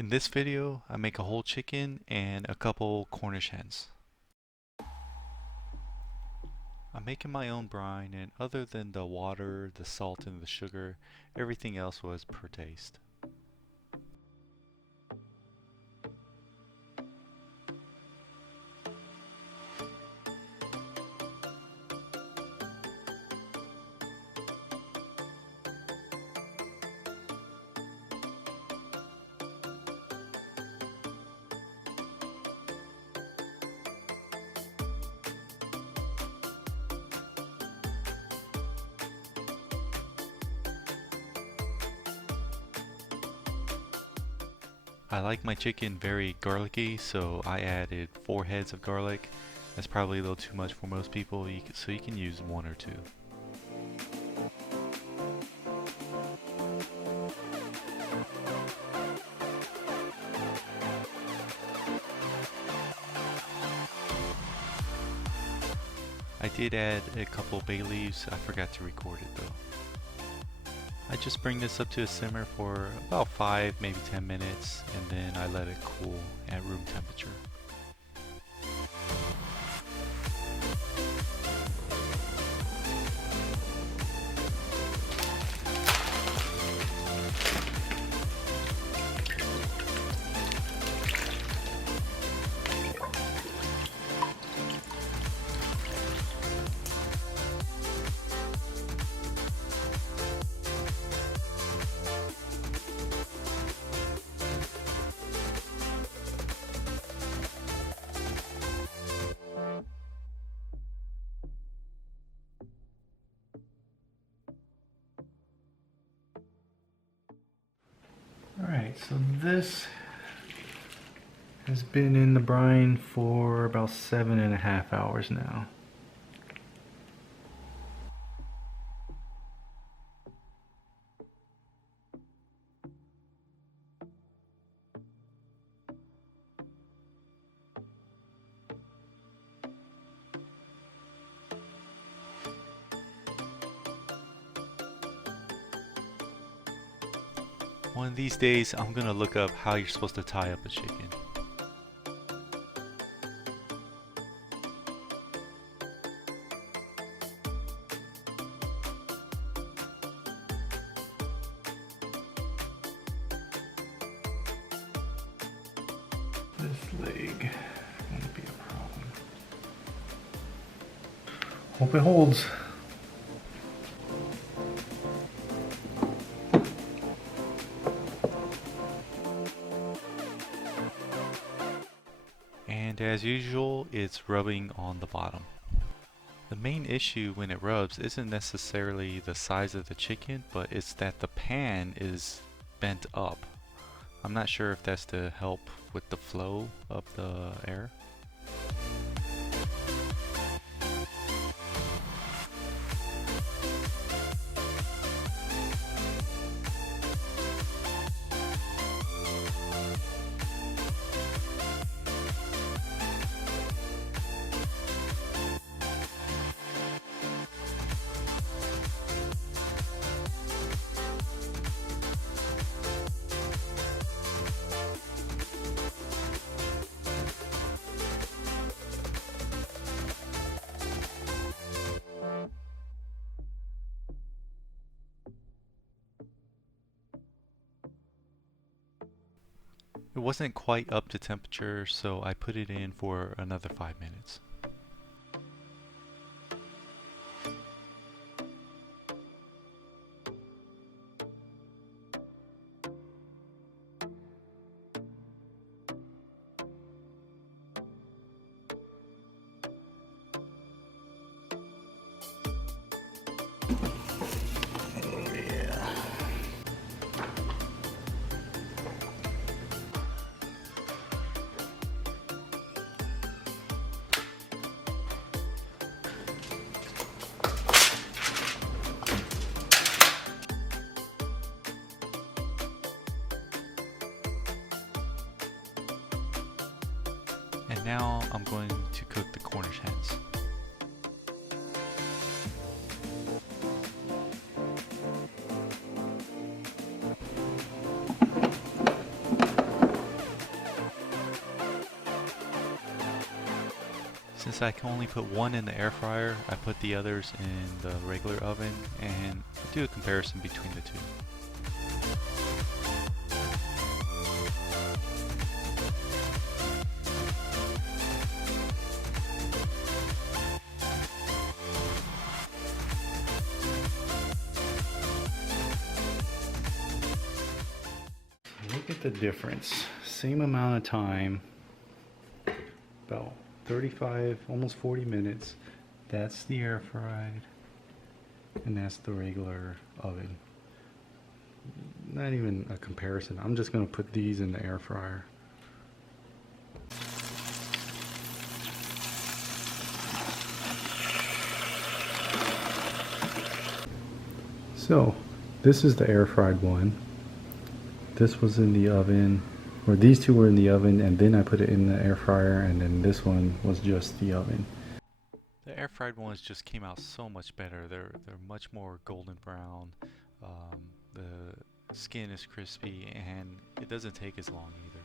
In this video, I make a whole chicken and a couple Cornish hens. I'm making my own brine, and other than the water, the salt, and the sugar, everything else was per taste. I like my chicken very garlicky, so I added 4 heads of garlic. That's probably a little too much for most people, so you can use 1 or 2. I did add a couple bay leaves. I forgot to record it though. I just bring this up to a simmer for about 5, maybe 10 minutes, and then I let it cool at room temperature. Alright, so this has been in the brine for about 7.5 hours now. One of these days, I'm gonna look up how you're supposed to tie up a chicken. This leg won't be a problem. Hope it holds. And as usual, it's rubbing on the bottom. The main issue when it rubs isn't necessarily the size of the chicken, but it's that the pan is bent up. I'm not sure if that's to help with the flow of the air. It wasn't quite up to temperature, so I put it in for another 5 minutes. And now I'm going to cook the Cornish hens. since I can only put one in the air fryer, I put the others in the regular oven and do a comparison between the two. Look at the difference. Same amount of time, about 35, almost 40 minutes. That's the air fried, and that's the regular oven. Not even a comparison. I'm just gonna put these in the air fryer. So, this is the air fried one. This was in the oven, or these two were in the oven, and then I put it in the air fryer, and then this one was just the oven. The air fried ones just came out so much better. They're much more golden brown. The skin is crispy, and it doesn't take as long either.